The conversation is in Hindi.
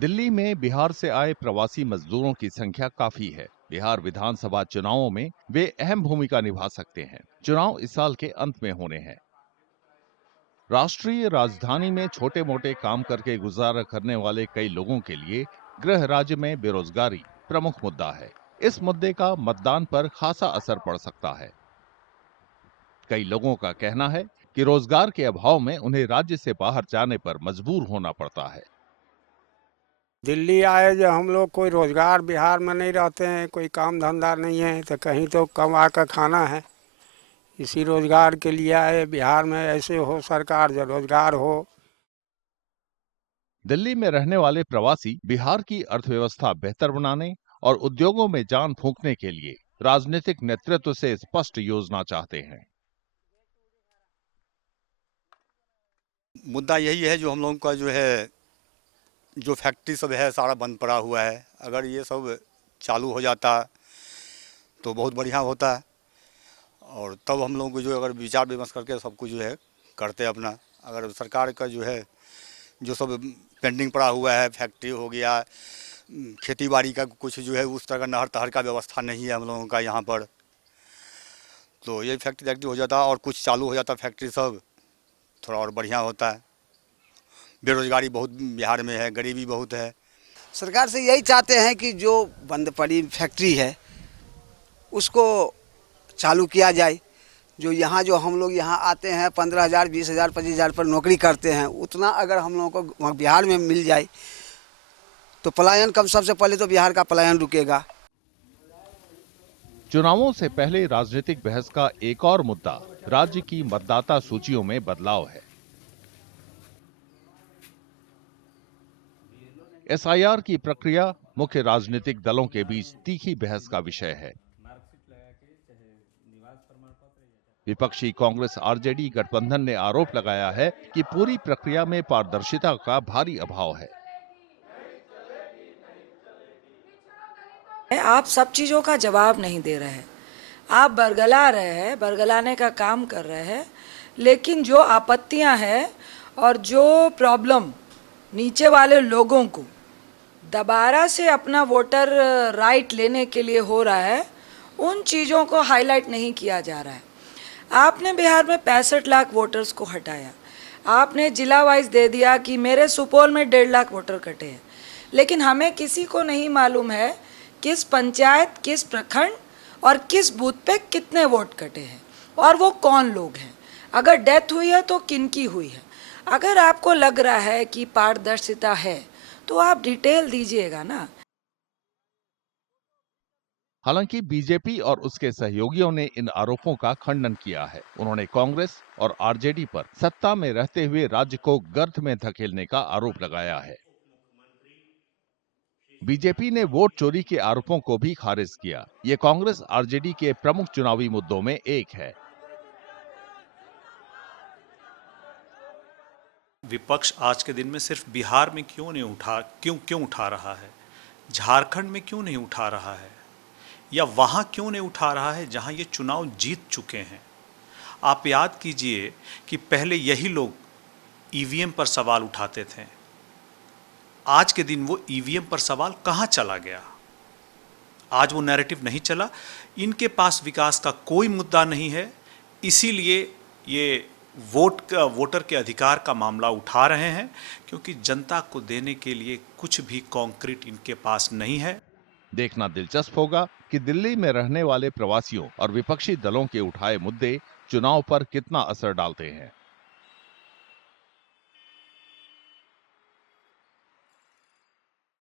दिल्ली में बिहार से आए प्रवासी मजदूरों की संख्या काफी है। बिहार विधानसभा चुनावों में वे अहम भूमिका निभा सकते हैं। चुनाव इस साल के अंत में होने हैं। राष्ट्रीय राजधानी में छोटे मोटे काम करके गुजारा करने वाले कई लोगों के लिए गृह राज्य में बेरोजगारी प्रमुख मुद्दा है। इस मुद्दे का मतदान पर खासा असर पड़ सकता है। कई लोगों का कहना है कि रोजगार के अभाव में उन्हें राज्य से बाहर जाने पर मजबूर होना पड़ता है। दिल्ली आए जो हम लोग, कोई रोजगार बिहार में नहीं रहते हैं, कोई काम धंधा नहीं है, तो कहीं तो कमा कर खाना है। इसी रोजगार के लिए आए बिहार में। ऐसे हो सरकार जो रोजगार हो। दिल्ली में रहने वाले प्रवासी बिहार की अर्थव्यवस्था बेहतर बनाने और उद्योगों में जान फूंकने के लिए राजनीतिक नेतृत्व से स्पष्ट योजना चाहते हैं। मुद्दा यही है, जो हम लोगों का जो है, जो फैक्ट्री सब है सारा बंद पड़ा हुआ है। अगर ये सब चालू हो जाता तो बहुत बढ़िया होता है, और तब हम लोगों को जो अगर विचार विमर्श करके सब कुछ जो है करते अपना। अगर सरकार का जो है, जो सब पेंडिंग पड़ा हुआ है, फैक्ट्री हो गया, खेती बाड़ी का कुछ जो है, उस तरह का नहर तहर का व्यवस्था नहीं है हम लोगों का यहाँ पर, तो ये फैक्ट्री हो जाता और कुछ चालू हो जाता फैक्ट्री सब, थोड़ा और बढ़िया होता है। बेरोजगारी बहुत बिहार में है, गरीबी बहुत है। सरकार से यही चाहते हैं कि जो बंद पड़ी फैक्ट्री है उसको चालू किया जाए। जो हम लोग यहाँ आते हैं 15,000, 20,000, 25,000 पर नौकरी करते हैं, उतना अगर हम लोगों को वहाँ बिहार में मिल जाए तो पलायन कम, सबसे पहले तो बिहार का पलायन रुकेगा। चुनावों से पहले राजनीतिक बहस का एक और मुद्दा राज्य की मतदाता सूचियों में बदलाव है। एसआईआर की प्रक्रिया मुख्य राजनीतिक दलों के बीच तीखी बहस का विषय है। विपक्षी कांग्रेस आरजेडी गठबंधन ने आरोप लगाया है कि पूरी प्रक्रिया में पारदर्शिता का भारी अभाव है। आप सब चीजों का जवाब नहीं दे रहे हैं, आप बरगला रहे हैं, बरगलाने का काम कर रहे हैं, लेकिन जो आपत्तियां हैं और जो प्रॉब्लम नीचे वाले लोगों को दोबारा से अपना वोटर राइट लेने के लिए हो रहा है, उन चीज़ों को हाईलाइट नहीं किया जा रहा है। आपने बिहार में 65 लाख वोटर्स को हटाया, आपने जिला वाइज दे दिया कि मेरे सुपौल में 1.5 लाख वोटर कटे हैं, लेकिन हमें किसी को नहीं मालूम है किस पंचायत, किस प्रखंड और किस बूथ पे कितने वोट कटे हैं और वो कौन लोग हैं। अगर डेथ हुई है तो किनकी हुई है। अगर आपको लग रहा है कि पारदर्शिता है तो आप डिटेल दीजिएगा ना। हालांकि बीजेपी और उसके सहयोगियों ने इन आरोपों का खंडन किया है। उन्होंने कांग्रेस और आरजेडी पर सत्ता में रहते हुए राज्य को गर्त में धकेलने का आरोप लगाया है। बीजेपी ने वोट चोरी के आरोपों को भी खारिज किया। ये कांग्रेस आरजेडी के प्रमुख चुनावी मुद्दों में एक है। विपक्ष आज के दिन में सिर्फ बिहार में क्यों उठा रहा है, झारखंड में क्यों नहीं उठा रहा है, या वहां क्यों नहीं उठा रहा है जहां ये चुनाव जीत चुके हैं। आप याद कीजिए कि पहले यही लोग ईवीएम पर सवाल उठाते थे। आज के दिन वो ईवीएम पर सवाल कहां चला गया? आज वो नैरेटिव नहीं चला। इनके पास विकास का कोई मुद्दा नहीं है, इसीलिए ये वोटर के अधिकार का मामला उठा रहे हैं, क्योंकि जनता को देने के लिए कुछ भी कॉन्क्रीट इनके पास नहीं है। देखना दिलचस्प होगा कि दिल्ली में रहने वाले प्रवासियों और विपक्षी दलों के उठाए मुद्दे चुनाव पर कितना असर डालते हैं।